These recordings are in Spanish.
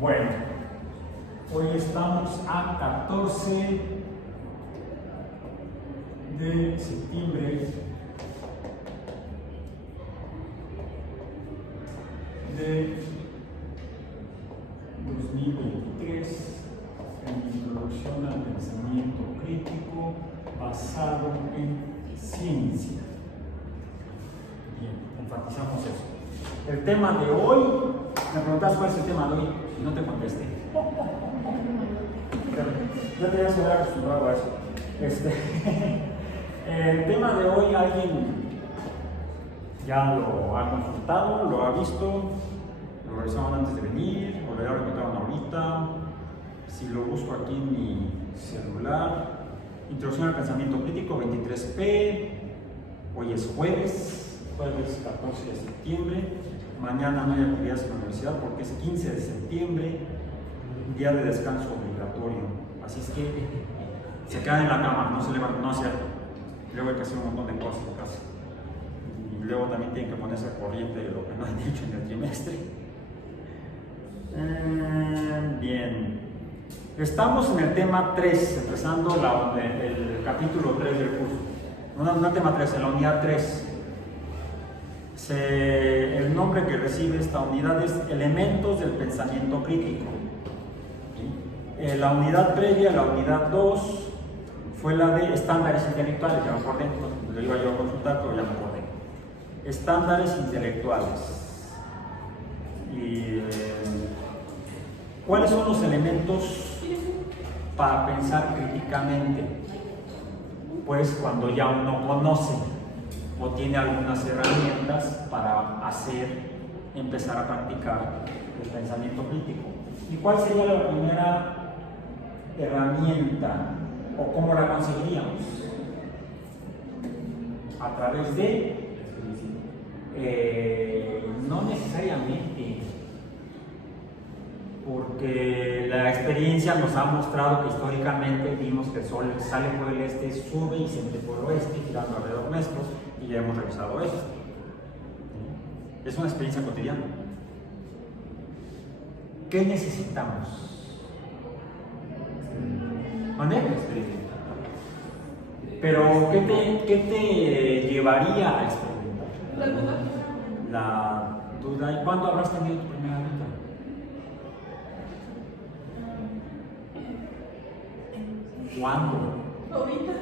Bueno, hoy estamos a 14 de septiembre de 2023, en introducción al pensamiento crítico basado en ciencia. Bien, enfatizamos eso. El tema de hoy, me preguntas cuál es el tema de hoy, y no te contesté. Ya te habías quedado acostumbrado a eso. El tema de hoy, alguien ya lo ha consultado, lo ha visto, lo revisaron antes de venir, o ya lo encontraron ahorita. Si lo busco aquí en mi celular, Introducción al Pensamiento Crítico 23P, hoy es jueves 14 de septiembre. Mañana no hay actividades en la universidad porque es 15 de septiembre, día de descanso obligatorio. Así es que se quedan en la cama, no se levantan, no hacer. Luego hay que hacer un montón de cosas en casa. Y luego también tienen que ponerse al corriente de lo que no han hecho en el trimestre. Bien. Estamos en el tema 3, empezando el capítulo 3 del curso. No tema 3, en la unidad 3. El nombre que recibe esta unidad es Elementos del Pensamiento Crítico. ¿Sí? La unidad previa, la unidad 2, fue la de estándares intelectuales, ya me acordé, lo iba yo a consultar, pero ya me acordé. Estándares intelectuales. ¿Cuáles son los elementos para pensar críticamente? Pues cuando ya uno conoce o tiene algunas herramientas para empezar a practicar el pensamiento crítico. ¿Y cuál sería la primera herramienta o cómo la conseguiríamos? A través de, no necesariamente, porque la experiencia nos ha mostrado que históricamente vimos que el sol sale por el este, sube y se mete por el oeste, girando alrededor nuestro, y ya hemos revisado eso. Es una experiencia cotidiana. ¿Qué necesitamos? ¿Manejo experiencia? Pero ¿qué te llevaría a experimentar? La duda. La duda. ¿Y cuándo habrás tenido tu primera duda? ¿Cuándo? Ahorita.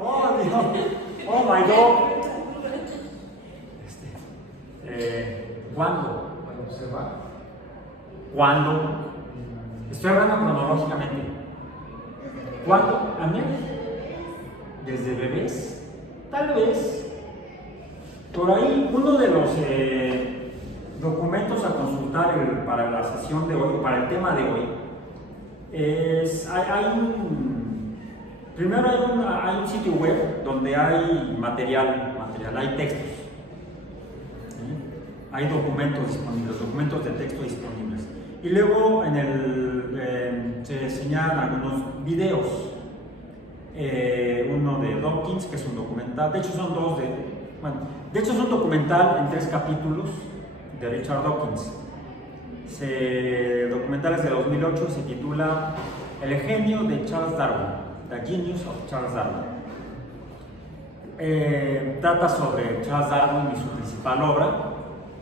Oh, Dios. Oh my God. ¿Cuándo? Para observar. ¿Cuándo? Estoy hablando cronológicamente. ¿Cuándo? ¿A mí? ¿Desde bebés? Tal vez. Por ahí, uno de los documentos a consultar para la sesión de hoy, para el tema de hoy, primero hay un sitio web donde hay material, hay textos. ¿Sí? Hay documentos disponibles, documentos de texto disponibles. Y luego se señalan algunos videos. Uno de Dawkins, que es un documental, de hecho son es un documental en 3 capítulos de Richard Dawkins. El documental es de 2008 y se titula El genio de Charles Darwin, The Genius of Charles Darwin. Trata sobre Charles Darwin y su principal obra,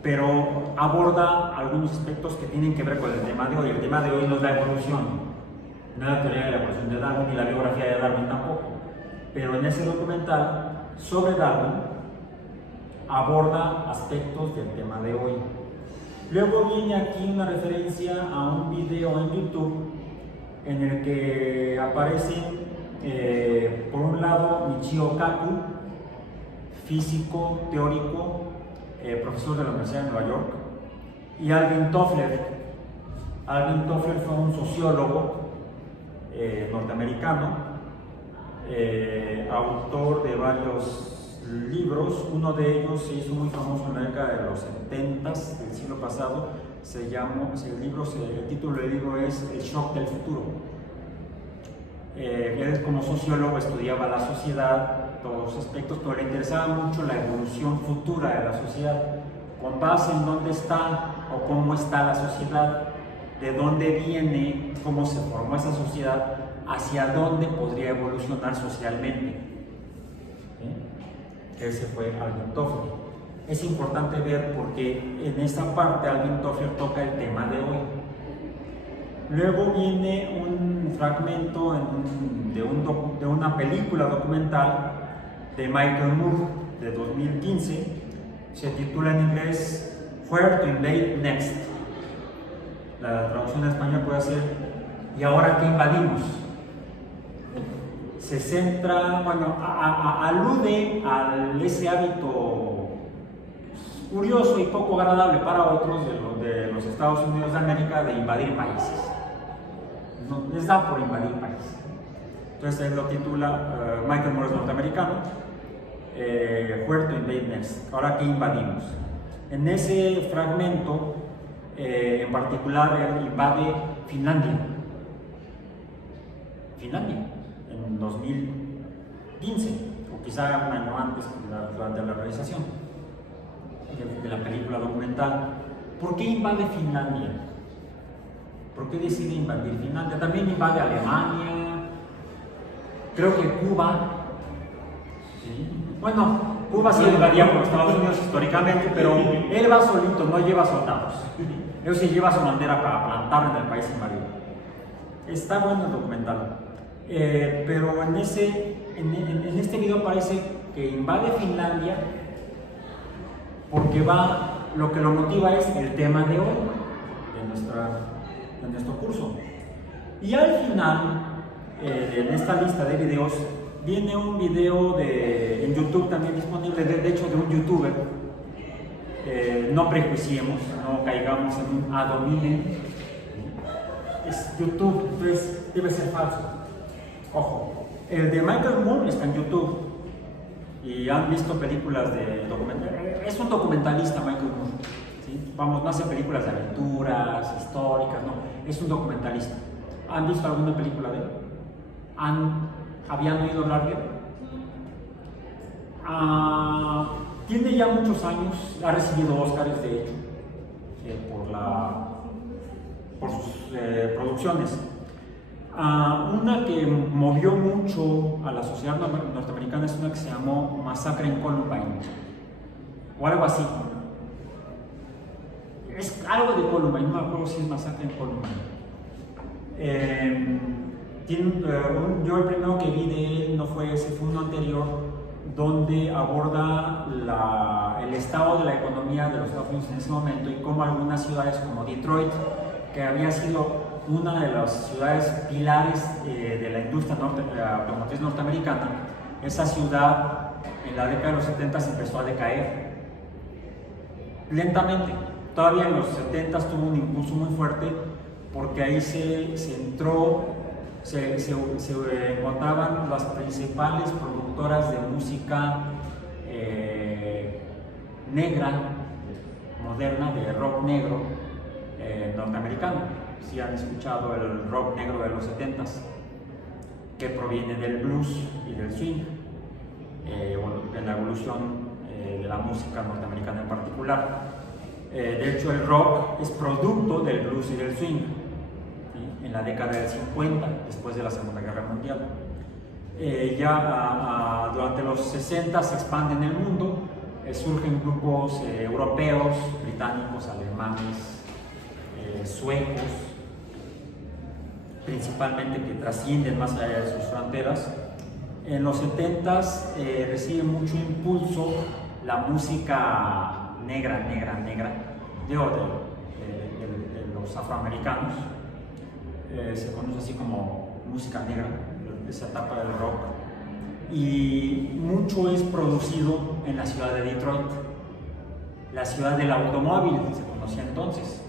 pero aborda algunos aspectos que tienen que ver con el tema de hoy. El tema de hoy no es la evolución, no es la teoría de la evolución de Darwin ni la biografía de Darwin tampoco, pero en ese documental sobre Darwin aborda aspectos del tema de hoy. Luego viene aquí una referencia a un video en YouTube en el que aparecen, por un lado, Michio Kaku, físico, teórico, profesor de la Universidad de Nueva York, y Alvin Toffler. Alvin Toffler fue un sociólogo norteamericano, autor de varios libros. Uno de ellos se hizo muy famoso en la década de los 70 del siglo pasado. El título del libro es El shock del futuro. Él, como sociólogo, estudiaba la sociedad, todos los aspectos, pero le interesaba mucho la evolución futura de la sociedad. con base en dónde está o cómo está la sociedad, de dónde viene, cómo se formó esa sociedad, hacia dónde podría evolucionar socialmente. Ese fue Alvin Toffler. Es importante ver porque en esta parte Alvin Toffler toca el tema de hoy. Luego viene un fragmento de una película documental de Michael Moore de 2015, se titula en inglés Where to Invade Next. La traducción en español puede ser ¿y ahora qué invadimos? Se centra, bueno, alude a ese hábito curioso y poco agradable para otros de los Estados Unidos de América de invadir países. No, les da por invadir países. Entonces él lo titula, Michael Moore es norteamericano, Where to Invade Next, ahora qué invadimos. En ese fragmento en particular él invade Finlandia en 2015 o quizá un año antes durante la realización de la película documental. ¿Por qué invade Finlandia? ¿Por qué decide invadir Finlandia? También invade Alemania, creo que Cuba. ¿Sí? Bueno, Cuba sí invadía por los Estados Unidos históricamente, pero él va solito, no lleva soldados. Él sí lleva su bandera para plantar en el país invadido. Está bueno el documental. Pero en este video parece que invade Finlandia porque lo que lo motiva es el tema de hoy, de nuestro curso. Y al final, en esta lista de videos, viene un video en YouTube también disponible, de hecho de un youtuber. No prejuiciemos, no caigamos en un ad hominem. Es YouTube, entonces debe ser falso. Ojo, el de Michael Moore está en YouTube y han visto películas de documental. Es un documentalista Michael Moore, ¿sí? Vamos, no hace películas de aventuras históricas, no, es un documentalista. ¿Han visto alguna película de él? ¿Habían oído hablar de él? Tiene ya muchos años, ha recibido Óscares de hecho por sus producciones. Una que movió mucho a la sociedad norteamericana es una que se llamó Masacre en Columbine, o algo así. Es algo de Columbine, no me acuerdo si es Masacre en Columbine. Yo el primero que vi de él no fue ese, fue uno anterior, donde aborda el estado de la economía de los Estados Unidos en ese momento y cómo algunas ciudades como Detroit, que había sido una de las ciudades pilares de la industria automotriz norteamericana, esa ciudad en la década de los 70 empezó a decaer lentamente. Todavía en los 70 tuvo un impulso muy fuerte porque ahí se encontraban las principales productoras de música negra, moderna, de rock negro norteamericano. Si han escuchado el rock negro de los 70s, que proviene del blues y del swing, en la evolución de la música norteamericana en particular. De hecho, el rock es producto del blues y del swing, ¿sí? En la década del 50, después de la Segunda Guerra Mundial. Durante los 60 se expande en el mundo, surgen grupos europeos, británicos, alemanes, suecos, principalmente, que trascienden más allá de sus fronteras. En los 70s recibe mucho impulso la música negra de los afroamericanos. Se conoce así como música negra, esa etapa del rock, y mucho es producido en la ciudad de Detroit, la ciudad del automóvil, se conocía entonces,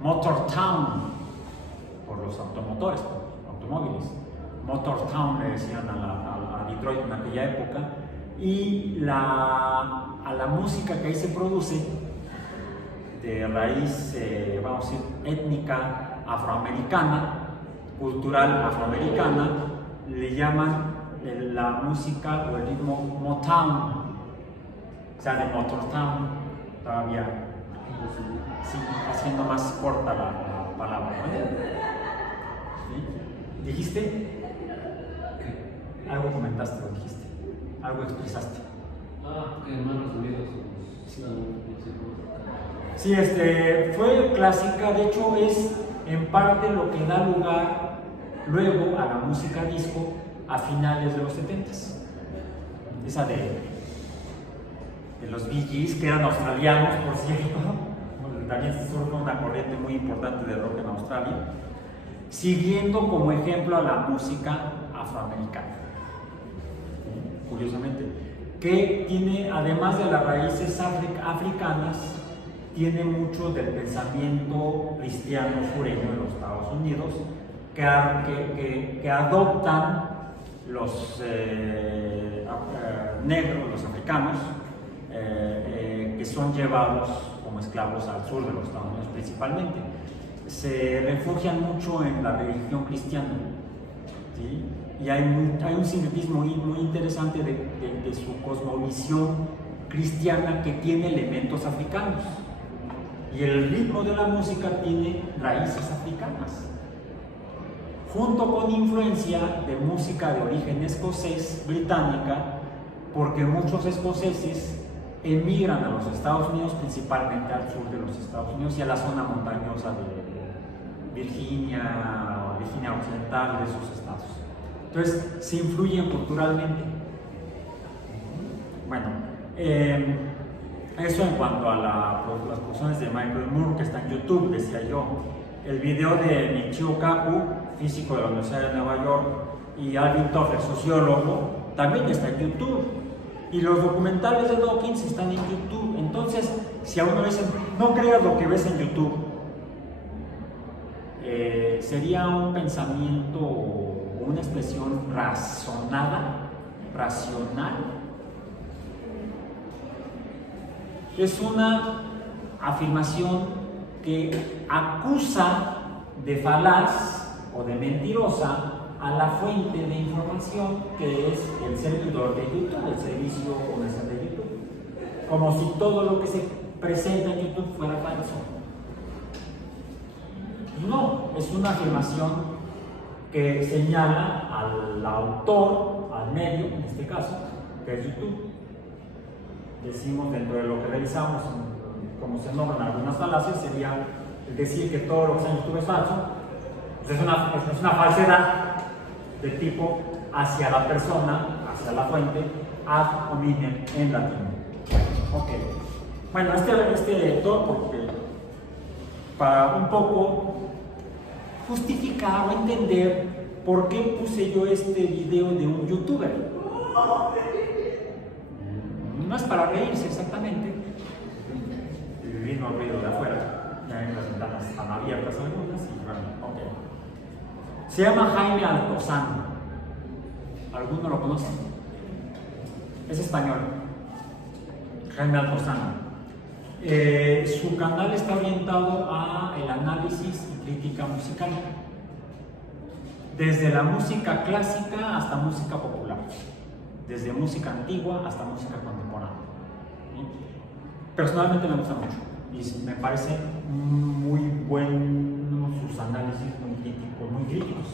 Motor Town, por los automóviles. Motor Town le decían a Detroit en aquella época, y a la música que ahí se produce de raíz, vamos a decir, étnica afroamericana, cultural afroamericana, le llaman la música o el ritmo Motown, o sea, de Motor Town, todavía Sí, haciendo más corta la palabra, ¿no? ¿Sí? ¿Dijiste? ¿Qué? Algo comentaste o dijiste, algo expresaste. Que Hermanos Unidos. Sí. Sí, fue clásica, de hecho es en parte lo que da lugar luego a la música disco a finales de los 70s. Esa de los Bee Gees, que eran australianos, por cierto. También surge una corriente muy importante de rock en Australia, siguiendo como ejemplo a la música afroamericana, curiosamente, que tiene, además de las raíces africanas, tiene mucho del pensamiento cristiano sureño de los Estados Unidos, que adoptan los negros, los africanos, que son llevados como esclavos al sur de los Estados Unidos principalmente. Se refugian mucho en la religión cristiana, ¿sí? Y hay un sincretismo muy interesante de su cosmovisión cristiana que tiene elementos africanos. Y el ritmo de la música tiene raíces africanas, junto con influencia de música de origen escocés, británica, porque muchos escoceses emigran a los Estados Unidos, principalmente al sur de los Estados Unidos y a la zona montañosa de Virginia Occidental, de esos estados. Entonces, se influyen culturalmente. Bueno, eso en cuanto a las producciones de Michael Moore, que está en YouTube, decía yo. El video de Michio Kaku, físico de la Universidad de Nueva York, y Alvin Toffler, sociólogo, también está en YouTube. Y los documentales de Dawkins están en YouTube. Entonces, si a uno le dicen, no creas lo que ves en YouTube, sería un pensamiento o una expresión razonada, racional. Es una afirmación que acusa de falaz o de mentirosa a la fuente de información que es el servidor de YouTube, el servicio comercial de YouTube, como si todo lo que se presenta en YouTube fuera falso. No, es una afirmación que señala al autor, al medio en este caso, que es YouTube. Decimos dentro de lo que realizamos, como se nombran algunas falacias, sería decir que todo lo que está en YouTube es falso. Pues es una falsedad de tipo hacia la persona, hacia la fuente, ad hominem en latín. Ok. Bueno, todo porque para un poco justificar o entender por qué puse yo este video de un youtuber. No es para reírse exactamente, vino el ruido de afuera, ya en las ventanas están abiertas algunas y bueno, ok. Se llama Jaime Altozano. ¿Alguno lo conoce? Es español. Jaime Altozano. Su canal está orientado a el análisis y crítica musical, desde la música clásica hasta música popular, desde música antigua hasta música contemporánea. ¿Sí? Personalmente me gusta mucho y me parece muy buenos sus análisis, muy críticos.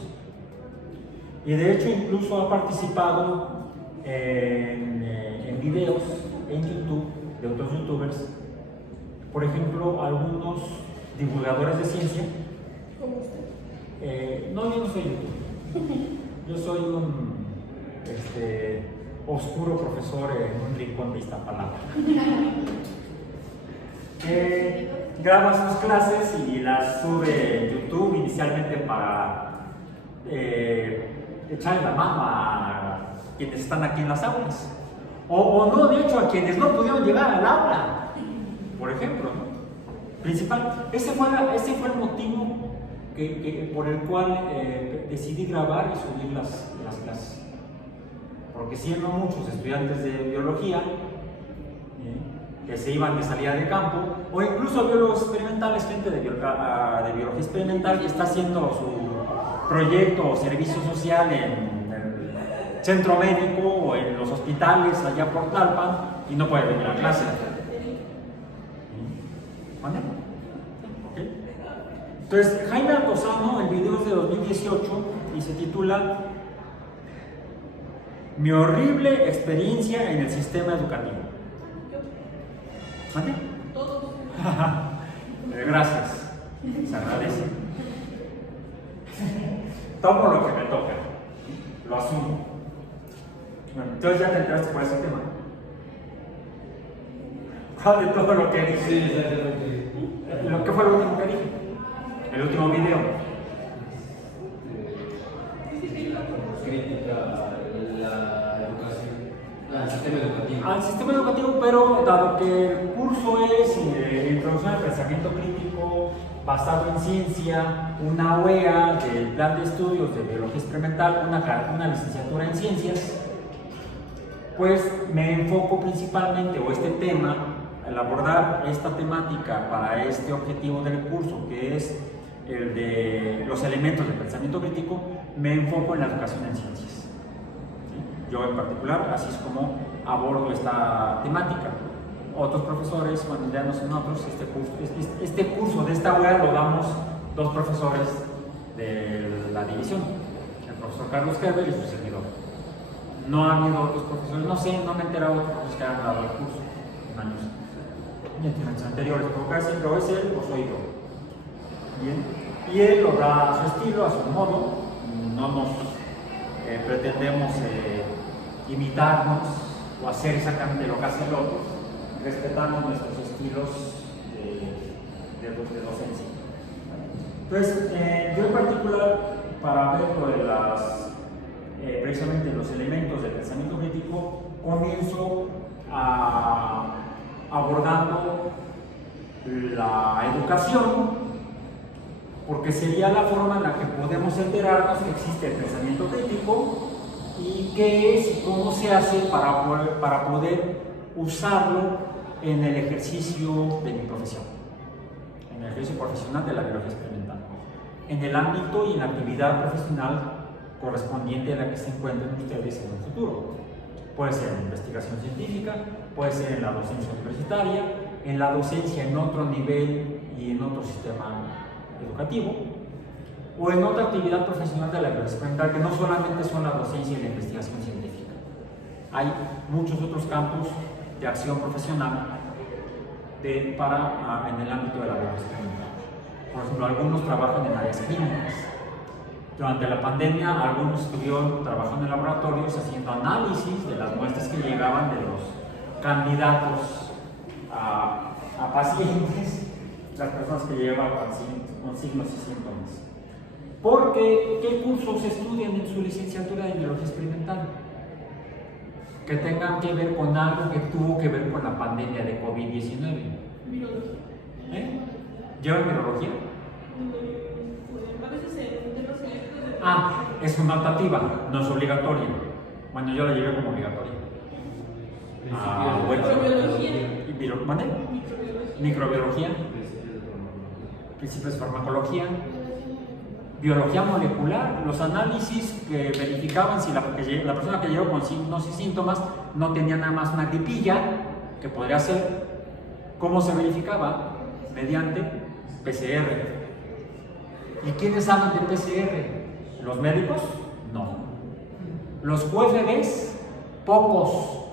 Y de hecho incluso ha participado en videos en YouTube de otros youtubers, por ejemplo algunos divulgadores de ciencia. ¿Cómo usted? No, yo no soy youtuber, yo soy un oscuro profesor en un rincón de Iztapalapa. Graba sus clases y las sube en YouTube inicialmente para echarle la mano a quienes están aquí en las aulas. O no, de hecho, a quienes no pudieron llegar al aula, por ejemplo, ¿no? Principal. Ese fue el motivo por el cual decidí grabar y subir las clases. Porque siendo muchos estudiantes de biología, que se iban de salida de campo, o incluso biólogos experimentales, gente de biología experimental que está haciendo su proyecto o servicio social en el centro médico o en los hospitales allá por Tlalpan y no puede venir a clase. ¿Vale? ¿Ok? Entonces, Jaime Altozano, el video es de 2018 y se titula Mi horrible experiencia en el sistema educativo. ¿Vale? Todos. Gracias. Se agradece. Tomo lo que me toca. Lo asumo. Bueno, entonces ya te enteraste por ese tema. ¿Cuál de todo lo que dije? Sí, exactamente. ¿Lo que fue lo último que dije? El último video. Crítica a la educación, al sistema educativo. Al sistema educativo, pero dado que el curso es Introducción al Pensamiento Crítico basado en ciencia, una UEA del Plan de Estudios de Biología Experimental, una licenciatura en Ciencias, pues me enfoco principalmente, o este tema, al abordar esta temática para este objetivo del curso, que es el de los elementos del pensamiento crítico, me enfoco en la educación en ciencias. ¿Sí? Yo en particular, así es como abordo esta temática. Otros profesores, bueno, ya no son otros, este curso de esta UEA lo damos dos profesores de la división, el profesor Carlos Kerber y su servidor. No ha habido otros profesores, no sé, no me he enterado de otros profesores que han dado el curso en años anteriores, pero casi siempre o es él o soy yo. Bien. Y él lo da a su estilo, a su modo, no nos pretendemos imitarnos o hacer exactamente lo que hace el otro, respetamos nuestros estilos de docencia. Entonces, yo en particular, para ver lo de precisamente los elementos del pensamiento crítico, comienzo abordando la educación, porque sería la forma en la que podemos enterarnos que existe el pensamiento crítico y qué es y cómo se hace para poder usarlo en el ejercicio de mi profesión, en el ejercicio profesional de la biología experimental, en el ámbito y en la actividad profesional correspondiente a la que se encuentren ustedes en un futuro. Puede ser en investigación científica, puede ser en la docencia universitaria, en la docencia en otro nivel y en otro sistema educativo, o en otra actividad profesional de la biología experimental, que no solamente son la docencia y la investigación científica. Hay muchos otros campos de acción profesional en el ámbito de la biología experimental. Por ejemplo, algunos trabajan en áreas clínicas. Durante la pandemia, algunos estuvieron trabajando en laboratorios haciendo análisis de las muestras que llegaban de los candidatos a pacientes, las personas que llevan con signos y síntomas. Porque, ¿qué cursos estudian en su licenciatura de biología experimental? Que tengan que ver con algo que tuvo que ver con la pandemia de COVID-19. Virología. ¿Llevan virología? A veces en temas eléctricos. Es una optativa, no es obligatoria. Bueno, yo la llevé como obligatoria. Bueno. Microbiología. Microbiología. Principios de farmacología. Biología molecular, los análisis que verificaban si la persona que llegó con signos y síntomas no tenía nada más una gripilla, que podría ser. ¿Cómo se verificaba? Mediante PCR. ¿Y quiénes saben de PCR? ¿Los médicos? No. ¿Los QFBs? Pocos.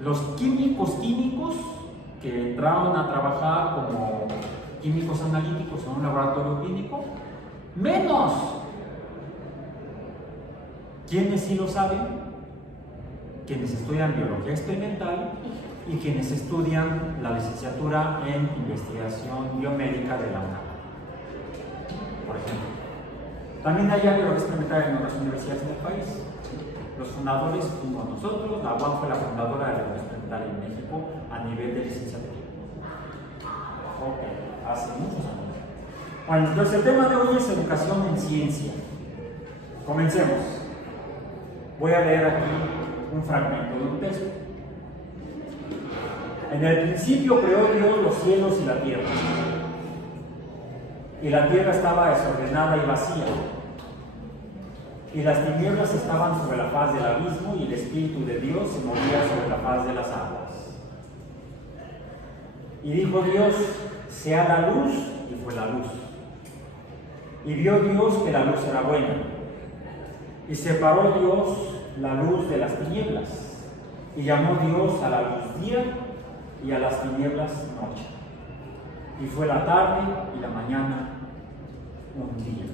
Los químicos que entraron a trabajar como químicos analíticos en un laboratorio clínico, menos. ¿Quiénes sí lo saben? Quienes estudian biología experimental y quienes estudian la licenciatura en investigación biomédica de la UNAM, por ejemplo. También hay biología experimental en otras universidades del país. Los fundadores fuimos nosotros, la UAM fue la fundadora de la biología experimental en México a nivel de licenciatura. Hace muchos años. Bueno, entonces el tema de hoy es educación en ciencia. Comencemos. Voy a leer aquí un fragmento de un texto. En el principio creó Dios los cielos y la tierra. Y la tierra estaba desordenada y vacía. Y las tinieblas estaban sobre la faz del abismo y el Espíritu de Dios se movía sobre la faz de las aguas. Y dijo Dios, sea la luz, y fue la luz. Y vio Dios que la luz era buena. Y separó Dios la luz de las tinieblas. Y llamó Dios a la luz día y a las tinieblas noche. Y fue la tarde y la mañana un día.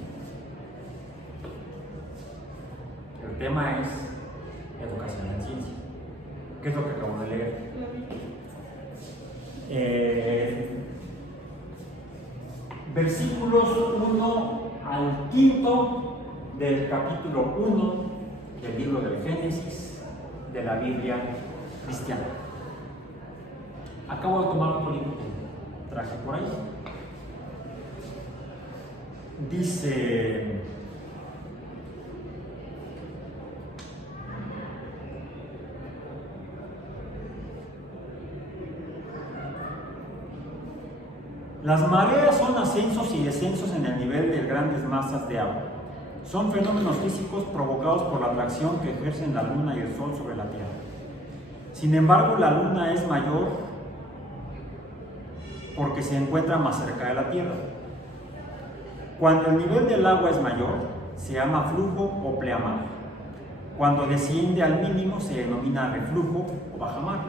El tema es educación en ciencia. ¿Qué es lo que acabo de leer? Versículos 1 al 5 del capítulo 1 del libro del Génesis de la Biblia cristiana. Acabo de tomar otro libro que traje por ahí. Dice: las mareas son ascensos y descensos en el nivel de grandes masas de agua. Son fenómenos físicos provocados por la atracción que ejercen la luna y el sol sobre la Tierra. Sin embargo, la luna es mayor porque se encuentra más cerca de la Tierra. Cuando el nivel del agua es mayor, se llama flujo o pleamar. Cuando desciende al mínimo, se denomina reflujo o bajamar.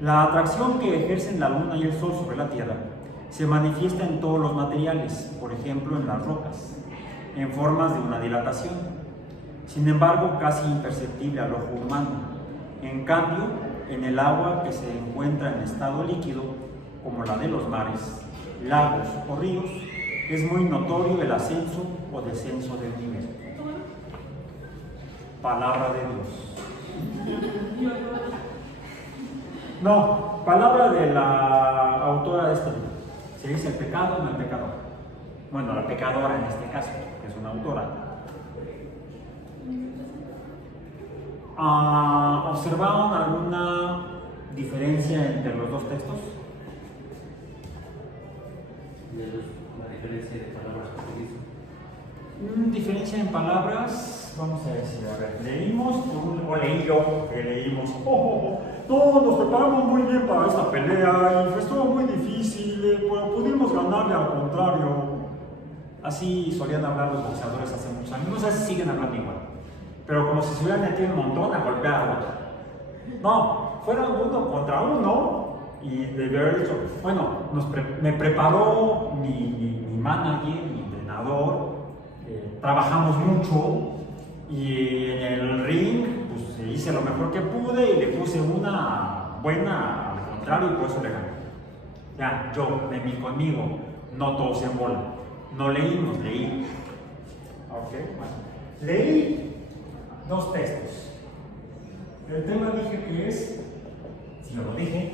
La atracción que ejercen la luna y el sol sobre la Tierra se manifiesta en todos los materiales, por ejemplo en las rocas, en formas de una dilatación. Sin embargo, casi imperceptible al ojo humano. En cambio, en el agua que se encuentra en estado líquido, como la de los mares, lagos o ríos, es muy notorio el ascenso o descenso del nivel. Palabra de Dios. No, palabra de la autora de este libro. Se dice el pecado, no el pecador. Bueno, la pecadora en este caso, que es una autora. ¿Observaron alguna diferencia entre los dos textos? La diferencia de palabras que utilizo. Diferencia en palabras, vamos a decir, a ver, leímos, o leí yo, que leímos, no, nos preparamos muy bien para esta pelea y estuvo muy difícil, pero pudimos ganarle al contrario. Así solían hablar los boxeadores hace muchos años, no sé si siguen hablando igual, pero como si se hubieran metido un montón a golpear a otro. No, fueron uno contra uno y debió haber dicho, bueno, me preparó mi manager, mi entrenador, trabajamos mucho y en el ring pues hice lo mejor que pude y le puse una buena al contrario y por eso le gané. Ya, yo, de mí conmigo, no todos en bola. No leímos, leí. Ok, bueno. Leí dos textos. El tema dije que es, si no lo dije,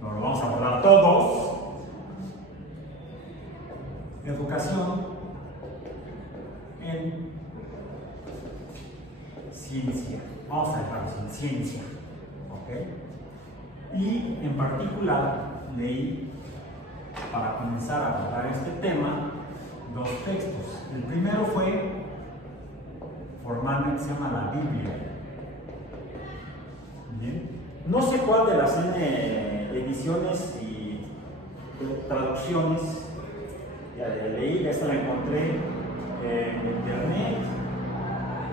no lo vamos a abordar todos. Educación en ciencia. Vamos a dejarlo en ciencia. ¿Ok? Y en particular leí, para comenzar a abordar este tema, dos textos. El primero fue, formalmente se llama la Biblia. ¿Bien? No sé cuál de las ediciones y traducciones leí, esta la encontré en internet,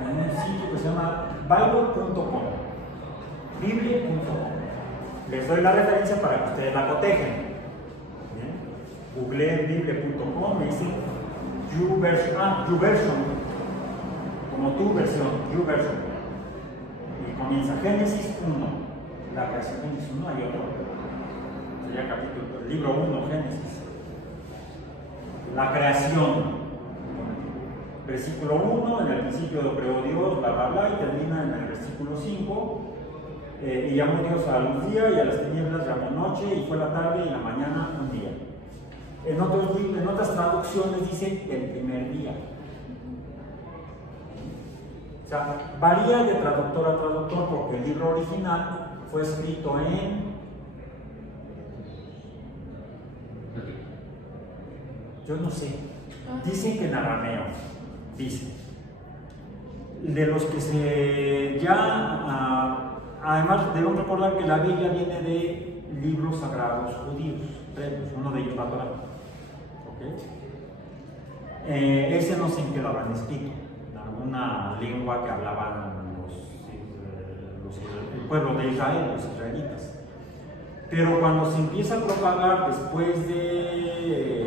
en un sitio que se llama bible.com. Biblia.com. Les doy la referencia para que ustedes la cotejen. Googleé en bible.com, me dice YouVersion, como tu versión, YouVersion. Y comienza Génesis 1, la creación Génesis 1, hay otro, sería capítulo, el libro 1, Génesis. La creación, versículo 1, en el principio lo creó Dios, bla bla bla, y termina en el versículo 5. Y llamó Dios a la luz día y a las tinieblas llamó noche, y fue la tarde y la mañana un día. En otras traducciones dice el primer día. O sea, varía de traductor a traductor porque el libro original fue escrito en... Yo no sé. Dicen que en arameo. Dice. De los que se ya... además debemos recordar que la Biblia viene de libros sagrados judíos, previos, uno de ellos la Torá. ¿Okay? Ese no sé en qué lo habrán escrito, en alguna lengua que hablaban el pueblo de Israel, los israelitas. Pero cuando se empieza a propagar después de,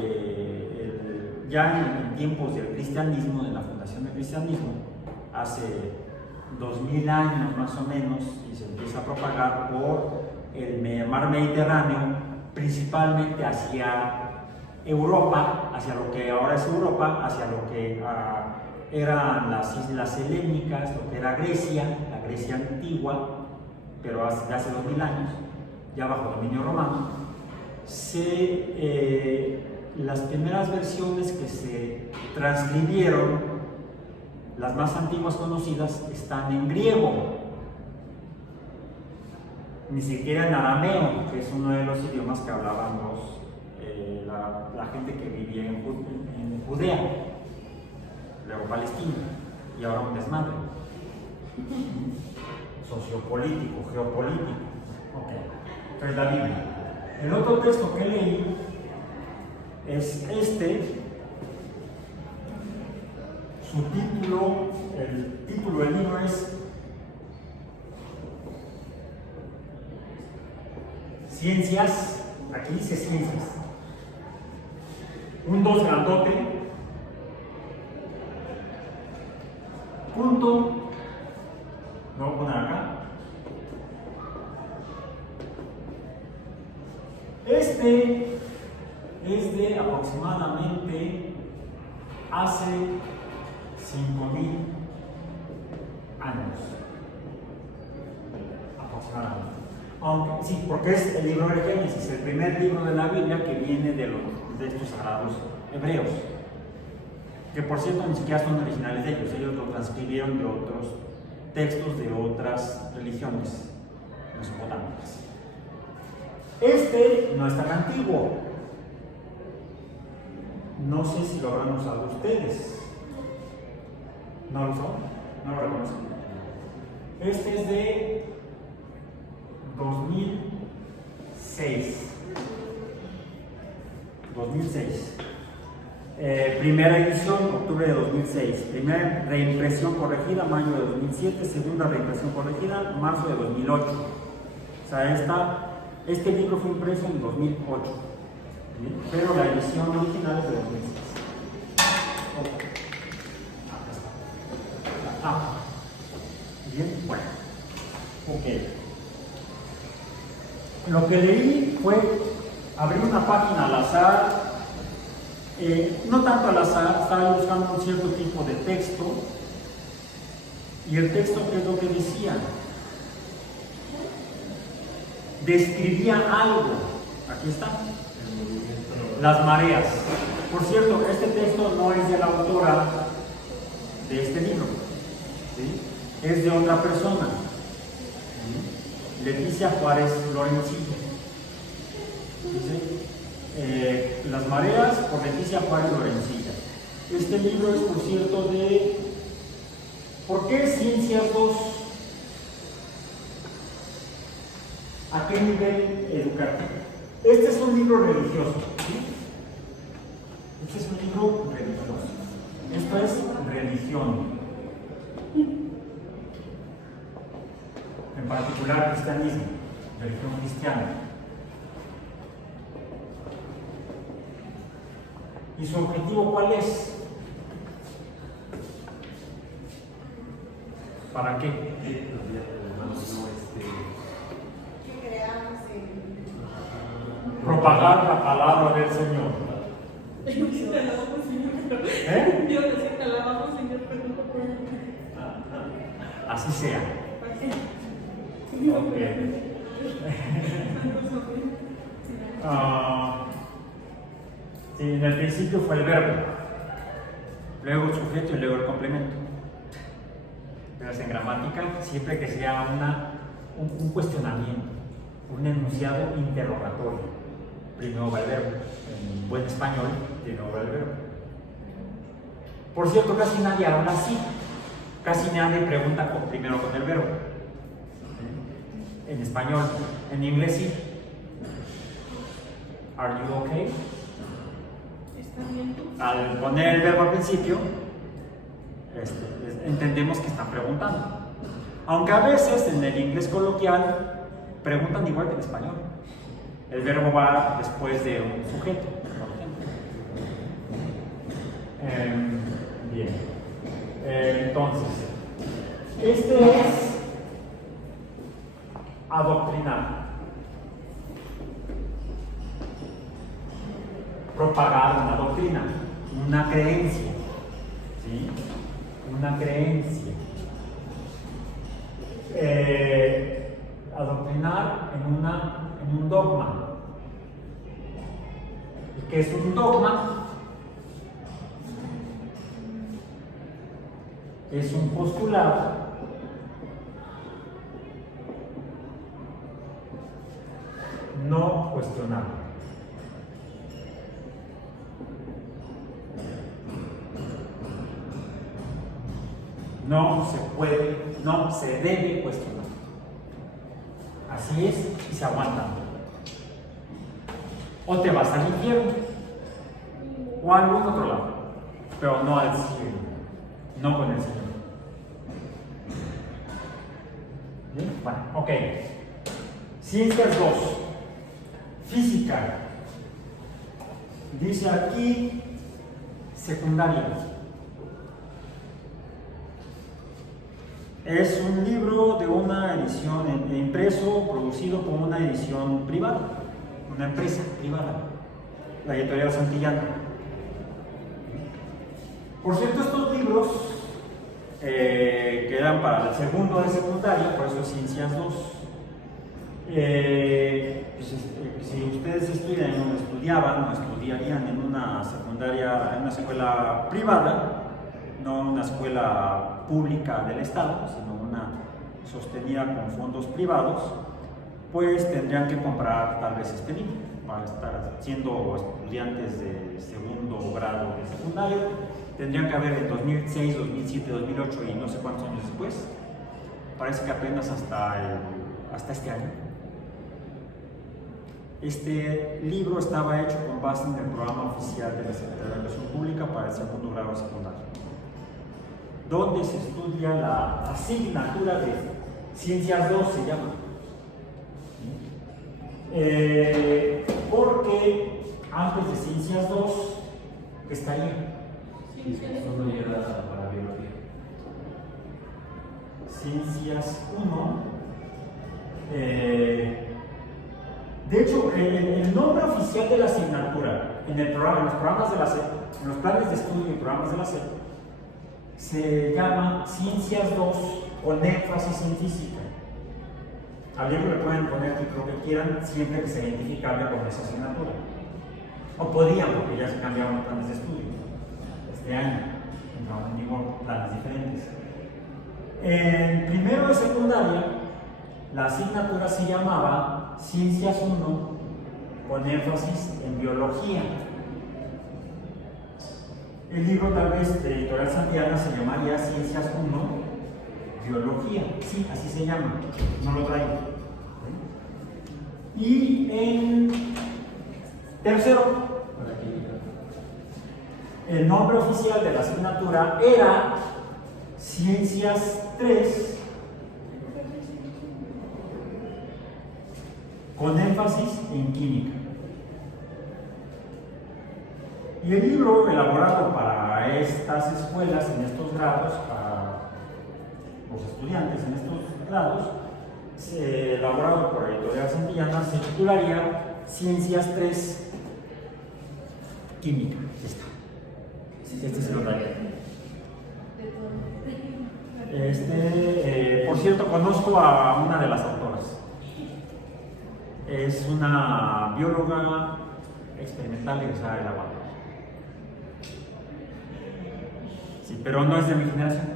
ya en tiempos del cristianismo, de la fundación del cristianismo, hace 2000 años más o menos, y se empieza a propagar por el mar Mediterráneo, principalmente hacia Europa, hacia lo que ahora es Europa, hacia lo que eran las islas helénicas, lo que era Grecia, la Grecia antigua, pero hace 2000 años, ya bajo dominio romano. Las primeras versiones que se transcribieron, las más antiguas conocidas, están en griego, ni siquiera en arameo, que es uno de los idiomas que hablaban la gente que vivía en Judea, luego Palestina, y ahora un desmadre sociopolítico, geopolítico. Okay. Entonces la Biblia. El otro texto que leí es este. Su título, el título del libro es Ciencias, aquí dice Ciencias. Un 2 grandote, punto, lo voy a poner acá. Este es de aproximadamente hace 5000 años. Aproximadamente. Aunque, sí, porque es el libro de Génesis, el primer libro de la Biblia que viene de estos sagrados hebreos, que por cierto ni siquiera son originales de ellos lo transcribieron de otros textos de otras religiones mesopotámicas. Este no es tan antiguo, no sé si lo habrán usado ustedes. ¿No lo son? ¿No lo reconocen? Este es de 2006. Primera edición, octubre de 2006. Primera reimpresión corregida, mayo de 2007. Segunda reimpresión corregida, marzo de 2008. O sea, este libro fue impreso en 2008. ¿Bien? Pero la edición original es de 2006. Bien, bueno. Ok. Lo que leí fue abrir una página al azar, no tanto al azar, estaba buscando un cierto tipo de texto, y el texto, ¿qué es lo que decía? Describía algo. Aquí está. Las mareas. Por cierto, este texto no es de la autora de este libro, ¿sí? Es de otra persona, ¿sí? Leticia Juárez Lorencilla. Dice, Las mareas por Leticia Juárez Lorencilla. Este libro es, por cierto, de ¿por qué Ciencias 2? ¿A qué nivel educativo? Este es un libro religioso, ¿sí? Este es un libro religioso. Esto es religión. En particular cristianismo, religión cristiana. ¿Y su objetivo cuál es? ¿Para qué? Propagar la palabra del Señor. ¿Eh? Dios decía que alabamos, Señor, pero no por Así sea. Ok. Sí, en el principio fue el verbo, luego el sujeto y luego el complemento. Pero en gramática, siempre que sea un cuestionamiento, un enunciado interrogatorio, primero va el verbo. En buen español, primero va el verbo. Por cierto, casi nadie habla así. Casi nadie pregunta primero con el verbo. En español, en inglés sí. Are you okay? ¿Está bien tú? Al poner el verbo al principio, entendemos que están preguntando. Aunque a veces en el inglés coloquial preguntan igual que en español. El verbo va después de un sujeto, por ejemplo. Bien. Entonces, este es adoctrinar. Propagar una doctrina, una creencia, ¿sí? Una creencia. Adoctrinar en un dogma. ¿Y qué es un dogma? Es un postulado no cuestionable. No se puede, no se debe cuestionar. Así es y se aguanta. O te vas al infierno o a algún otro lado, pero no al cielo, no con el Señor. ¿Bien? Bueno, ok. Ciencias 2. Física. Dice aquí secundaria. Es un libro de una edición impreso, producido por una edición privada, una empresa privada, la editorial Santillana. Por cierto, estos libros quedan para el segundo de secundaria, por eso es Ciencias 2. Si ustedes estudiaban o estudiarían en una secundaria, en una escuela privada, no una escuela pública del Estado, sino una sostenida con fondos privados, pues tendrían que comprar tal vez este libro para estar siendo estudiantes de segundo grado de secundario. Tendrían que haber en 2006, 2007, 2008 y no sé cuántos años después. Parece que apenas hasta este año. Este libro estaba hecho con base en el programa oficial de la Secretaría de Educación Pública para el segundo grado de secundaria, donde se estudia la asignatura de Ciencias 2, se llama. Porque antes de Ciencias 2, ¿qué estaría? Solo llega para biología. Ciencias 1. De hecho, el nombre oficial de la asignatura en los programas de la SEP, en los planes de estudio y programas de la SEP, se llama Ciencias 2 con énfasis en física. Al libro le pueden poner lo que quieran, siempre que se identifique con esa asignatura. O podían, porque ya se cambiaron los planes de estudio. Este año entraron en vigor planes diferentes. En primero de secundaria, la asignatura se llamaba Ciencias 1 con énfasis en biología. El libro tal vez de Editorial Santillana se llamaría Ciencias 1, Biología. Sí, así se llama. No lo traigo. Y en tercero, el nombre oficial de la asignatura era Ciencias 3 con énfasis en química. Y el libro elaborado para estas escuelas, en estos grados, para los estudiantes en estos grados, elaborado por la Editorial Santillana, se titularía Ciencias 3, Química. Este es el horario. Por cierto, conozco a una de las autoras. Es una bióloga experimental egresada de la UAM. Sí, pero no es de mi generación.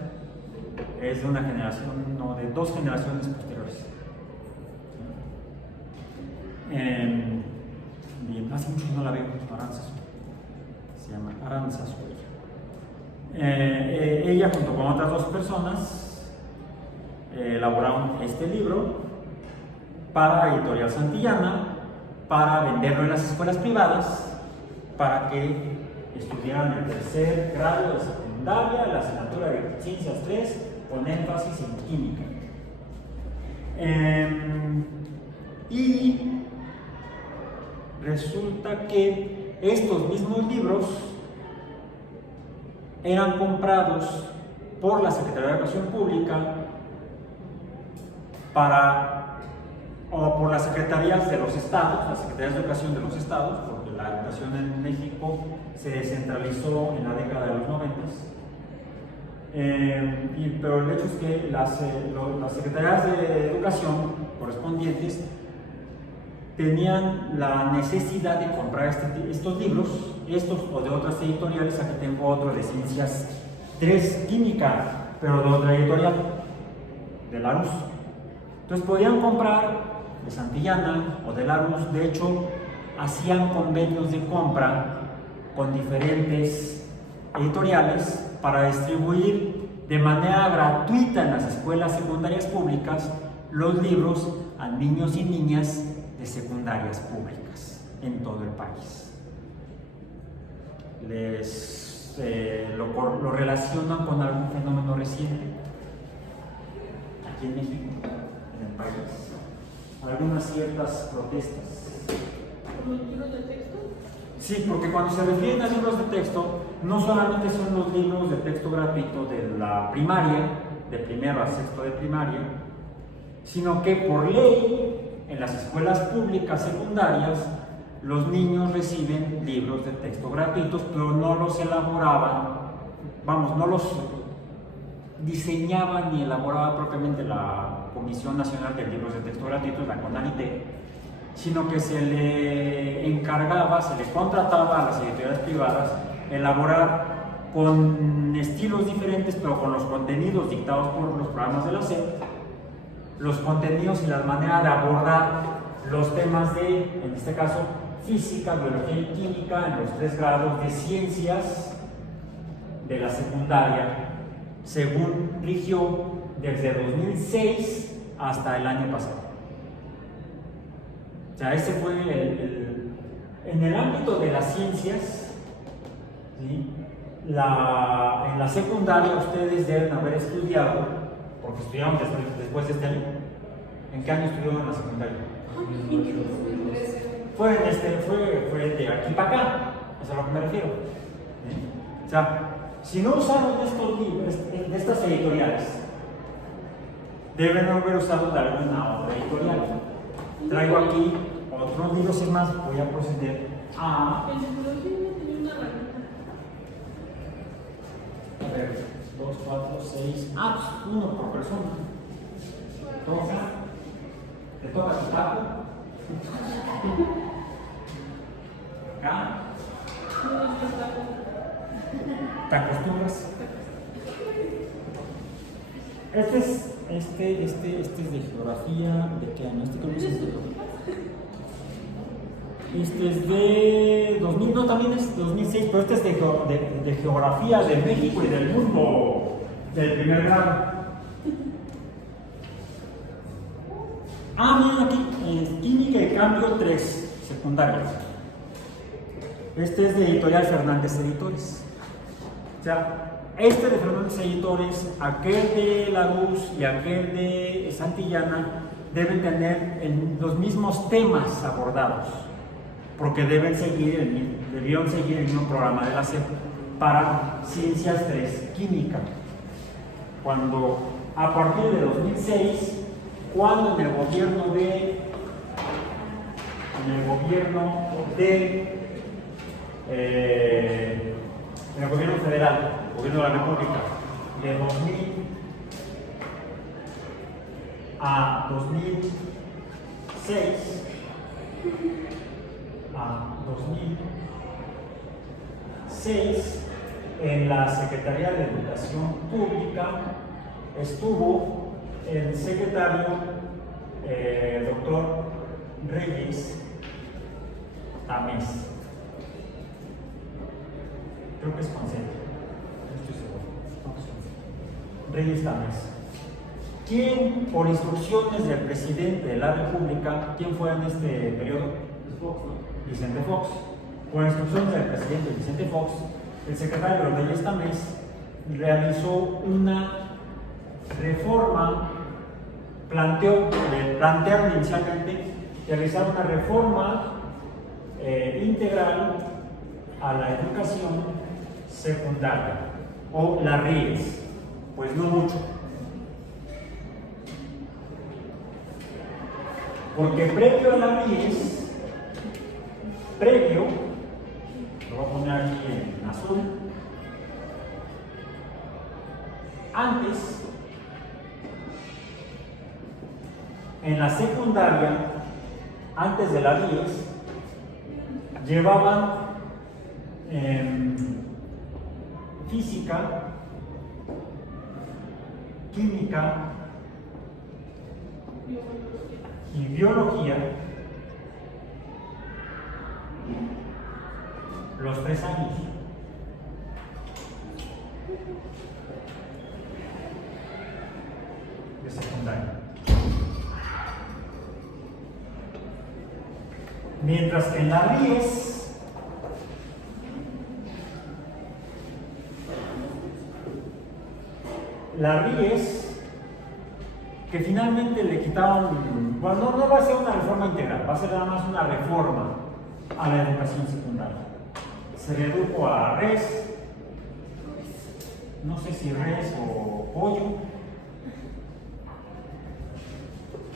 Es de una generación, no, de dos generaciones posteriores. Bien, hace mucho no la veo, Aranzazu. Se llama Aranzazu. Ella junto con otras dos personas elaboraron este libro para Editorial Santillana para venderlo en las escuelas privadas para que estudiaran el tercer grado de secundaria, la asignatura de Ciencias 3, con énfasis en química. Y resulta que estos mismos libros eran comprados por la Secretaría de Educación Pública o por las secretarías de los estados, las secretarías de educación de los estados, porque la educación en México se descentralizó en la década de los 90. Pero el hecho es que las secretarías de educación correspondientes tenían la necesidad de comprar estos libros, estos o de otras editoriales. Aquí tengo otro de Ciencias 3 Química, pero de otra editorial, de Larousse. Entonces podían comprar de Santillana o de Larousse. De hecho, hacían convenios de compra con diferentes editoriales para distribuir de manera gratuita en las escuelas secundarias públicas los libros a niños y niñas de secundarias públicas en todo el país. Lo relacionan con algún fenómeno reciente aquí en México, en el país, algunas ciertas protestas. ¿Como libros de texto? Sí, porque cuando se refieren a libros de texto, no solamente son los libros de texto gratuito de la primaria, de primero a sexto de primaria, sino que por ley, en las escuelas públicas secundarias, los niños reciben libros de texto gratuitos, pero no los elaboraban, no los diseñaba ni elaboraba propiamente la Comisión Nacional de Libros de Texto Gratuitos, la CONALITEG, sino que se le encargaba, se le contrataba a las editoriales privadas elaborar con estilos diferentes, pero con los contenidos dictados por los programas de la SEP, los contenidos y la manera de abordar los temas de, en este caso, física, biología y química en los 3 grados de ciencias de la secundaria, según rigió desde 2006 hasta el año pasado. O sea, ese fue en el ámbito de las ciencias, ¿sí? En la secundaria ustedes deben haber estudiado, porque estudiaron después de este año. ¿En qué año estudiaron en la secundaria? Fue de aquí para acá, es a lo que me refiero. ¿Sí? O sea, si no usaron estos libros, de estas editoriales, deben haber usado de alguna otra editorial. Traigo aquí otros libros, es más, voy a proceder a... En psicología tenía una ranita. A ver, 2, 4, 6... uno por persona. ¿Te toca tu taco? Acá. ¿Te acostumbras? Este es de geografía. ¿De qué año? Este es de 2000, no, también es 2006, pero este es de geografía de México y del mundo, del primer grado. Miren aquí, Química y Cambio 3, secundaria. Este es de Editorial Fernández Editores. O sea, este de Fernández Editores, aquel de Larousse y aquel de Santillana deben tener los mismos temas abordados, porque debieron seguir el mismo programa de la SEP para Ciencias 3 Química. Cuando, a partir de 2006, cuando en el gobierno federal, gobierno de la República, de 2000 a 2006, en la Secretaría de Educación Pública estuvo el secretario doctor Reyes Tamés. Creo que es consciente, no estoy seguro. Reyes Tamés. ¿Quién, por instrucciones del presidente de la República, quién fue en este periodo? Fox, ¿no? Vicente Fox. Por instrucciones del presidente Vicente Fox, el secretario de los Reyes Tamés realizó una reforma, plantearon inicialmente realizar una reforma integral a la educación secundaria, o la RIES, pues no mucho. Porque previo a la RIES, lo voy a poner aquí en azul, antes, en la secundaria, antes de la RIES, llevaban física, química y biología los 3 años. De secundaria. Mientras que en la RIES que finalmente le quitaron, bueno, no va a ser una reforma integral, va a ser nada más una reforma a la educación secundaria. Se redujo a res, no sé si res o pollo,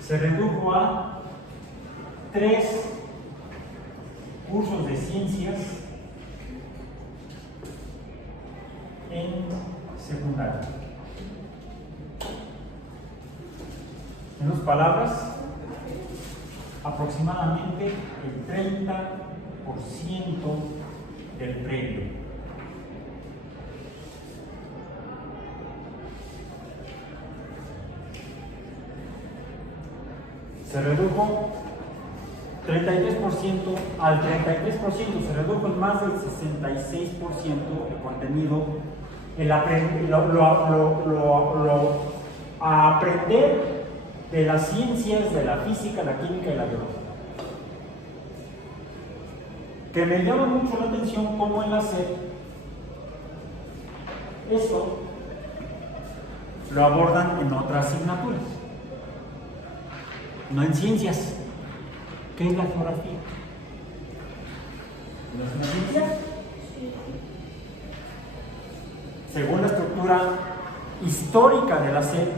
se redujo a 3 cursos de ciencias en secundaria. En otras palabras, aproximadamente el 30% del premio. Se redujo 33% al 33%, se redujo en más del 66% el contenido, a aprender de las ciencias, de la física, la química y la biología. Que me llama mucho la atención cómo en la SEP esto lo abordan en otras asignaturas, no en ciencias. ¿Qué es la geografía? ¿No es una ciencia? Según la estructura histórica de la SEP,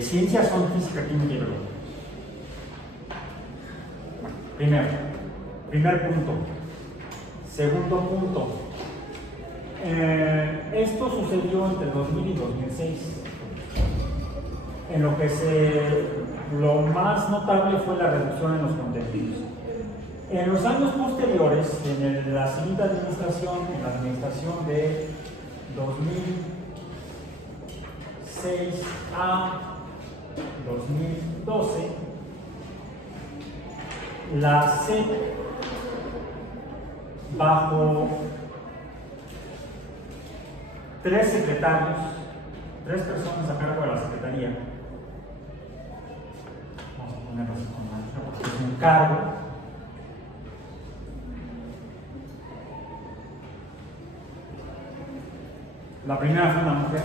ciencias son física, química y biología. Bueno, primer punto. Segundo punto. Esto sucedió entre 2000 y 2006. En lo más notable fue la reducción en los contenidos. En los años posteriores, en la siguiente administración, en la administración de 2006 a 2012, la SEP, bajo 3 secretarios, 3 personas a cargo de la secretaría, vamos a ponerlo así con mancha porque es un cargo, la primera fue una mujer,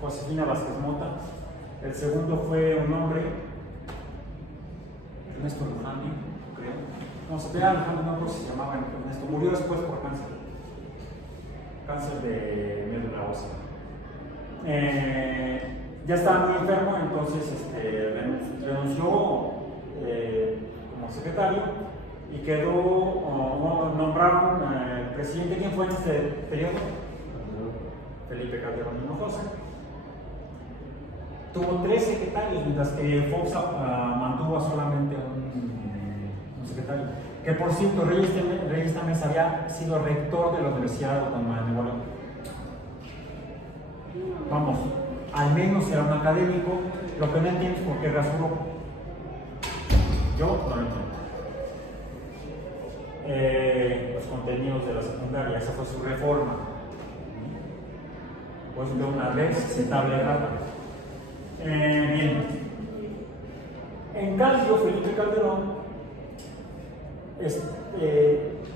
Josefina Vázquez Mota. El segundo fue un hombre, Ernesto Luján, creo. No, se veía Alejandro, no recuerdo si se llamaba Ernesto. Murió después por cáncer de médula ósea. Ya estaba muy enfermo, entonces renunció como secretario y quedó, nombraron presidente. ¿Quién fue en este periodo? Felipe Calderón Hinojosa. Tuvo 3 secretarios, mientras que Fox mantuvo solamente un secretario. Que por cierto, Reyes Tamés había sido rector de la Universidad Autónoma de Nuevo León. Vamos, al menos era un académico. Lo que no entiendo es por qué rasuró. Yo no lo entiendo. Los contenidos de la secundaria, esa fue su reforma. Pues de una vez se tabla rata. Bien. En En cambio, Felipe Calderón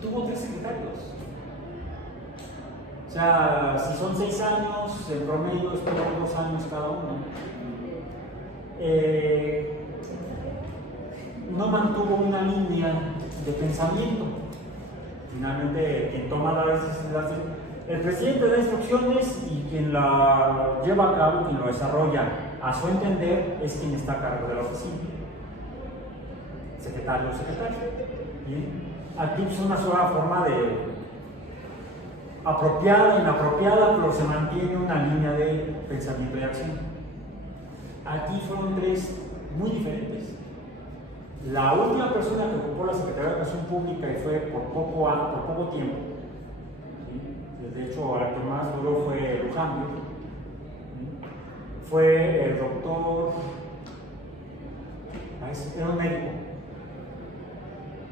tuvo 3 secretarios. O sea, si son 6 años, en promedio estuvieron 2 años cada uno. No mantuvo una línea de pensamiento. Finalmente, quien toma la decisión, el presidente da instrucciones y quien la lleva a cabo, quien lo desarrolla a su entender, es quien está a cargo de la oficina. Secretario o secretaria. Aquí es una sola forma de apropiada, inapropiada, pero se mantiene una línea de pensamiento y acción. Aquí fueron 3 muy diferentes. La última persona que ocupó la Secretaría de Educación Pública y fue por poco tiempo, ¿sí? De hecho, el que más duró fue Lujambio, ¿sí? Fue el doctor, era un médico,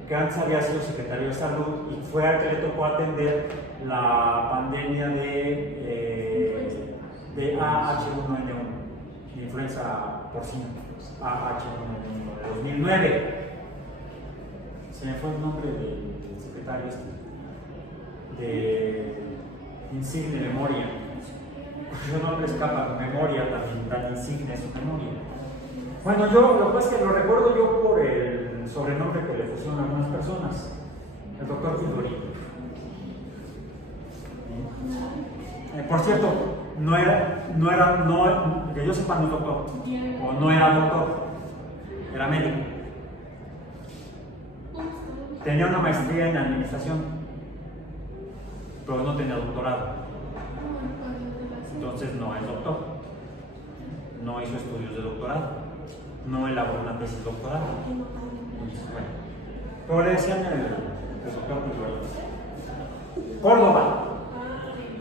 que antes había sido secretario de Salud y fue al que le tocó atender la pandemia de AH1N1, de influenza porcina, AH1N1 de 2009. Se me fue el nombre del secretario de insigne memoria. Su nombre escapa, memoria también, tan insigne su memoria. Bueno, lo que pasa es que lo recuerdo yo por el sobrenombre que le pusieron a algunas personas, el doctor Fidorito. Por cierto, que yo sepa, no es doctor, o no era doctor, era médico. Tenía una maestría en administración, pero no tenía doctorado. Entonces no es doctor, no hizo estudios de doctorado, no elaboró una tesis doctoral. Bueno, pero le decían el doctor Córdoba,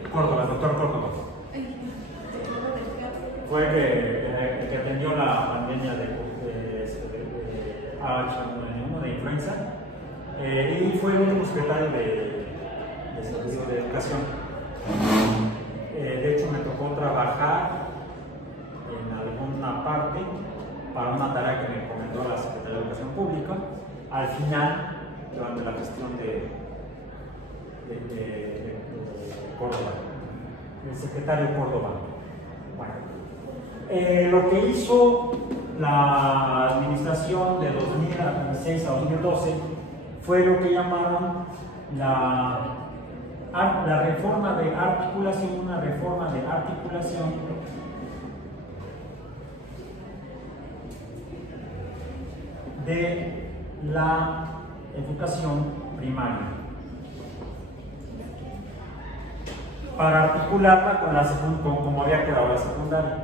el doctor Córdoba. Fue el que atendió la pandemia de H1N1 de influenza y fue el último secretario de Salud de Educación. De hecho, me tocó trabajar en alguna parte para una tarea que me encomendó la Secretaría de Educación Pública. Al final, durante la gestión de Córdoba, el secretario Córdoba. Bueno, lo que hizo la administración de 2006 a 2012 fue lo que llamaron la reforma de articulación, una reforma de articulación de la educación primaria, para articularla con la como había quedado la secundaria,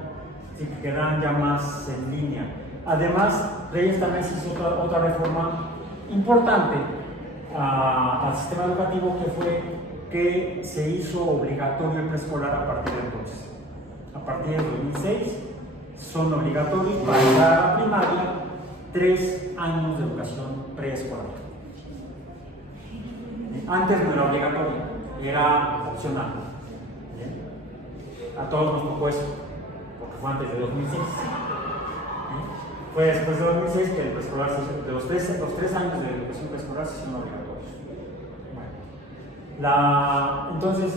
así que quedaran ya más en línea. Además, Reyes también se hizo otra reforma importante al sistema educativo, que fue que se hizo obligatorio el preescolar a partir de entonces. A partir del 2006 son obligatorios para llegar a la primaria 3 años de educación preescolar. Antes no era obligatorio, era opcional. A todos nos tocó eso, porque fue antes de 2006. Fue después de 2006 que el preescolar los 3 años de educación preescolar se hicieron obligatorios. Entonces,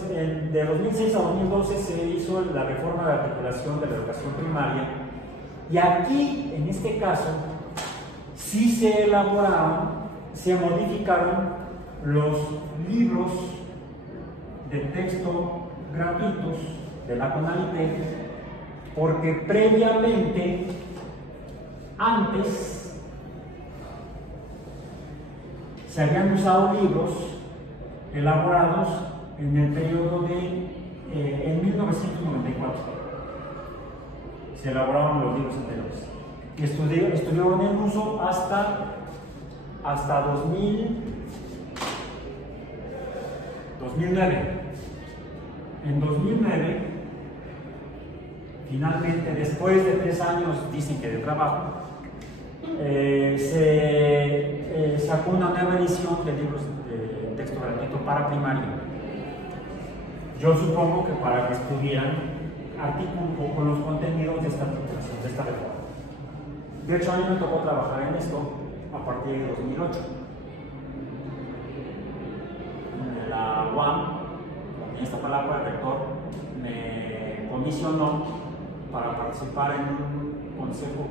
de 2006 a 2012 se hizo la reforma de articulación de la educación primaria, y aquí, en este caso, sí se elaboraron, se modificaron los libros de texto gratuitos de la CONALITEG, porque previamente, antes, se habían usado libros elaborados en el periodo en 1994. Se elaboraron los libros anteriores y estuvieron en uso hasta 2009. En 2009, finalmente, después de 3 años, dicen que de trabajo, se sacó una nueva edición de libros de texto gratuito para primaria. Yo supongo que para que estuvieran con los contenidos de esta articulación, de esta reforma. De hecho, a mí me tocó trabajar en esto a partir de 2008. En la UAM, en esta palabra, el rector me comisionó para participar en un consejo,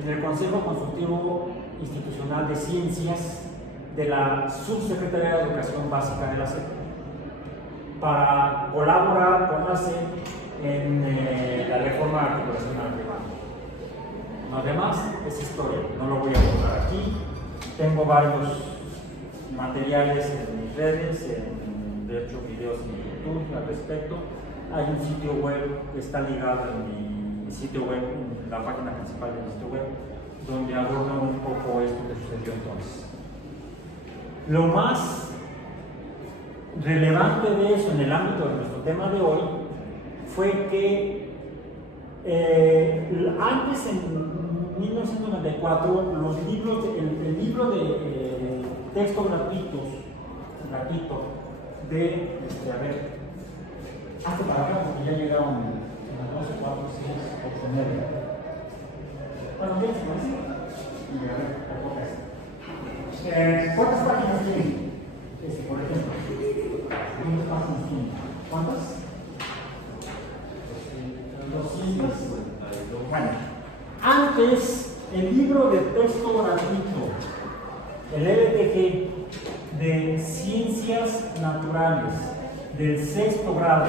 en el Consejo Consultivo Institucional de Ciencias de la Subsecretaría de Educación Básica de la SEP, para colaborar con la SEP en la reforma de articulación primaria. Lo demás es historia, no lo voy a contar aquí. Tengo varios materiales en mis redes, de hecho videos en YouTube al respecto. Hay un sitio web que está ligado en mi sitio web, en la página principal de mi sitio web, donde aborda un poco esto que sucedió entonces. Lo más relevante de eso en el ámbito de nuestro tema de hoy fue que antes, en 1994, los libros, el libro de texto gratuito de, a ver, hazte para acá porque ya llegaron a 12, 4, 6, 8, 9. Bueno, ¿qué es más? Y a ver, ¿cuántas páginas tiene? Por ejemplo, ¿cuántas páginas tiene? ¿Cuántas? 200. Bueno, antes el libro de texto gratuito, el LTG de Ciencias Naturales del sexto grado,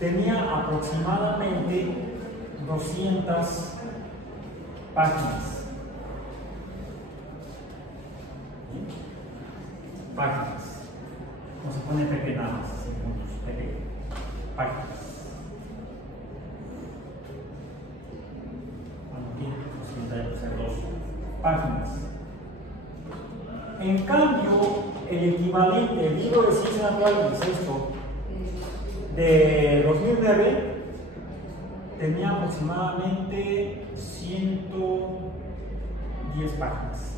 tenía aproximadamente 200 páginas. Páginas. No se pone PP nada más, PP. Páginas. Páginas. En cambio, el equivalente, el libro de Ciencias Naturales del sexto de 2009 tenía aproximadamente 110 páginas.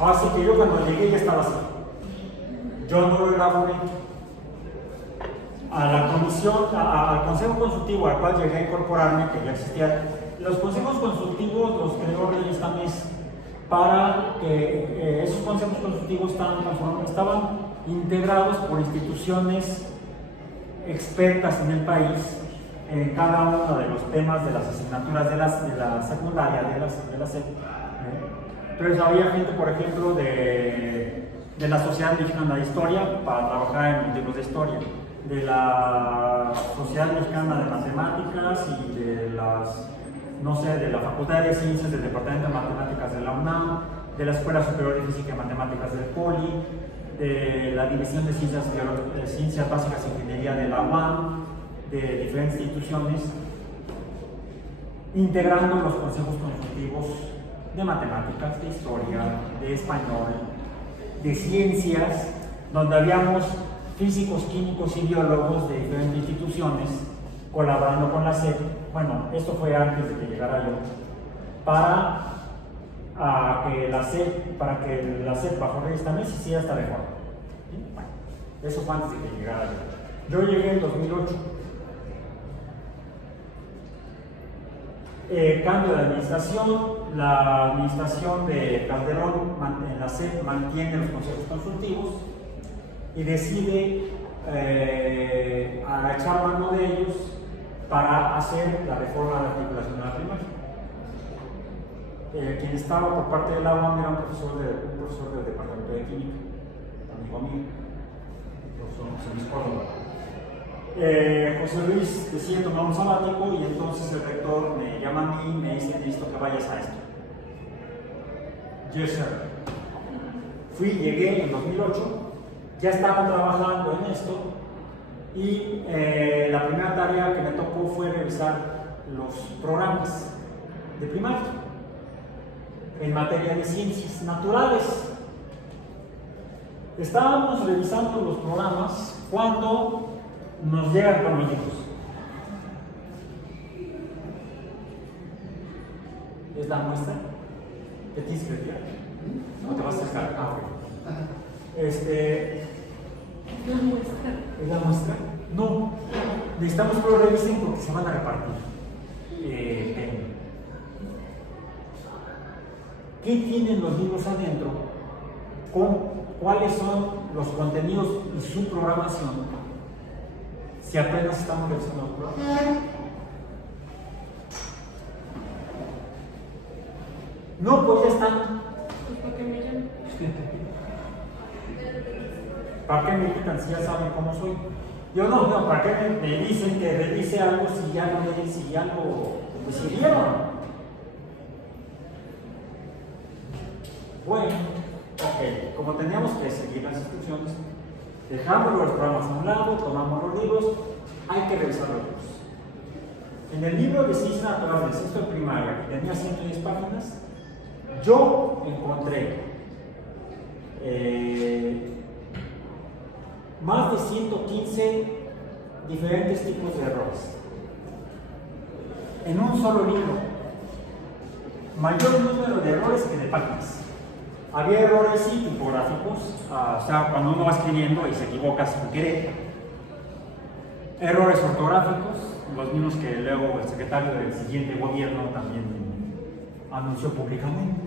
Así que yo cuando llegué ya estaba así. Yo no lo elaboré. A la comisión, al consejo consultivo al cual llegué a incorporarme, que ya existía. Los consejos consultivos los creó Reyes Tamés para que esos consejos consultivos estaban integrados por instituciones expertas en el país en cada uno de los temas de las asignaturas de la secundaria, de la SEP. Entonces había gente, por ejemplo, de la Sociedad Mexicana de Historia para trabajar en los libros de historia, de la Sociedad Mexicana de Matemáticas y de de la Facultad de Ciencias del Departamento de Matemáticas de la UNAM, de la Escuela Superior de Física y Matemáticas del POLI, de la División de Ciencias Básicas e Ingeniería de la UAM, de diferentes instituciones, integrando los consejos consultivos de matemáticas, de historia, de español, de ciencias, donde habíamos físicos, químicos y biólogos de diferentes instituciones colaborando con la SEP. Bueno, esto fue antes de que llegara yo, para que la SEP bajo Reyes Tamés hiciera esta reforma. Bueno, eso fue antes de que llegara yo. Yo llegué en 2008. Cambio de administración, la administración de Calderón en la SEP mantiene los consejos consultivos y decide agachar mano de ellos para hacer la reforma de la articulación de la primaria. Quien estaba por parte de la UAM era un profesor del departamento de química, amigo mío, el profesor José Luis Córdoba. José Luis decide tomar un sabático y entonces el rector me llama a mí y me dice: necesito que vayas a esto. Yes, sir. Llegué en 2008, ya estaba trabajando en esto y la primera tarea que me tocó fue revisar los programas de primaria en materia de ciencias naturales. Estábamos revisando los programas cuando nos llegan con los libros. ¿Es la muestra? ¿Qué tienes que decir? ¿No te vas a acercar? La muestra. ¿Es la muestra? No. Necesitamos que lo revisen porque se van a repartir. ¿Qué tienen los libros adentro? ¿Cuáles son los contenidos y su programación? Si apenas estamos revisando los programas. No, pues ya están. Pues para que me llamen. ¿Para qué me quitan si ya saben cómo soy? Yo no, ¿para qué me dicen que revise algo si ya no me si ya lo decidieron? Bueno, ok, como teníamos que seguir las instrucciones, dejamos los programas a un lado, tomamos los libros, hay que revisar los libros. En el libro de Ciencias Naturales de sexto de primaria, que tenía 110 páginas, yo encontré más de 115 diferentes tipos de errores en un solo libro. Mayor número de errores que de páginas. Había errores sí, tipográficos, o sea, cuando uno va escribiendo y se equivoca sin querer. Errores ortográficos, los mismos que luego el secretario del siguiente gobierno también anunció públicamente,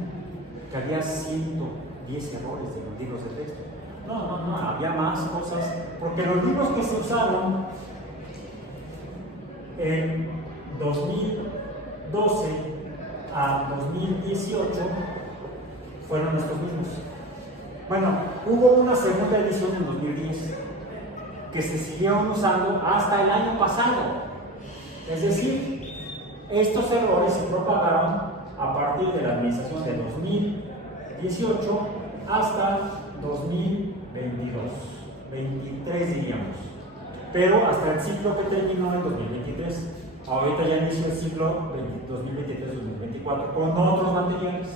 que había 110 errores de los libros de texto. No, había más cosas, porque los libros que se usaron en 2012 a 2018 fueron estos mismos. Bueno, hubo una segunda edición en 2010 que se siguieron usando hasta el año pasado. Es decir, estos errores se propagaron a partir de la administración de 2018 hasta 2022, 23 diríamos, pero hasta el ciclo que terminó en 2023. Ahorita ya inició el ciclo 2023-2024 con otros materiales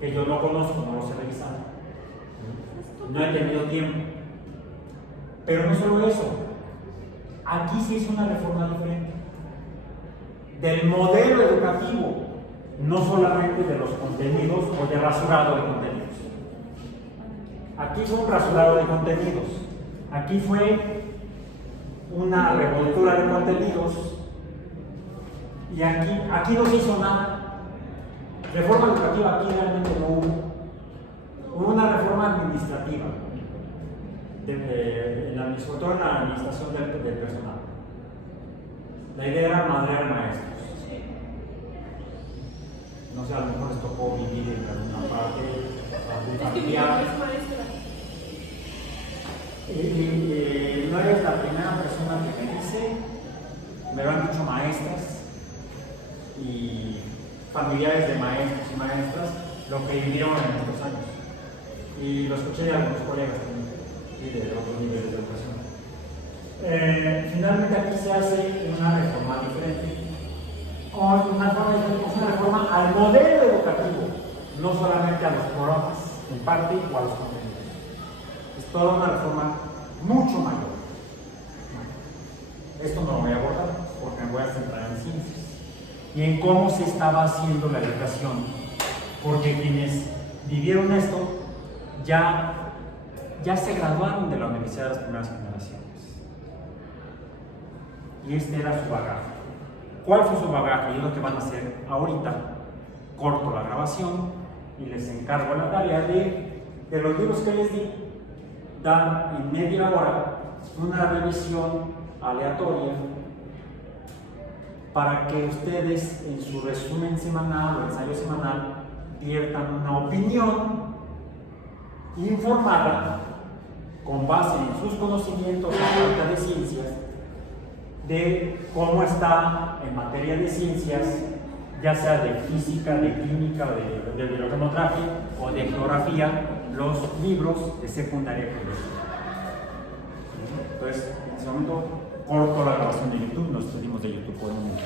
que yo no conozco, no los he revisado, no he tenido tiempo. Pero no solo eso, aquí se hizo una reforma diferente del modelo educativo, no solamente de los contenidos o de rasurado de contenidos. Aquí fue un rasurado de contenidos, aquí fue una revoltura de contenidos y aquí no se hizo nada. Reforma educativa aquí realmente no hubo. Hubo una reforma administrativa, sobre todo en la administración del personal. La idea era madrear maestros. No sé, a lo mejor les tocó vivir en alguna parte, algún Es que mi mamá familiar. es maestra. No eres la primera persona que me dice, me lo han dicho maestras y familiares de maestros y maestras, lo que vivieron en estos años. Y lo escuché de algunos colegas también, y de otros niveles de educación. Finalmente aquí se hace una reforma diferente. Una reforma al modelo educativo, no solamente a los programas, en parte, o a los contenidos. Es toda una reforma mucho mayor. Esto no lo voy a abordar porque me voy a centrar en ciencias y en cómo se estaba haciendo la educación, porque quienes vivieron esto ya se graduaron de la universidad de las primeras generaciones. Y este era su bagaje. ¿Cuál fue su bagaje? Y es lo que van a hacer ahorita. Corto la grabación y les encargo la tarea de los libros que les di, dar en media hora una revisión aleatoria para que ustedes en su resumen semanal o ensayo semanal viertan una opinión informada con base en sus conocimientos acerca de ciencias, de cómo está en materia de ciencias, ya sea de física, de química, de biología o de geografía, los libros de secundaria que les di. Entonces, en ese momento corto la grabación de YouTube, nos salimos de YouTube por un momento.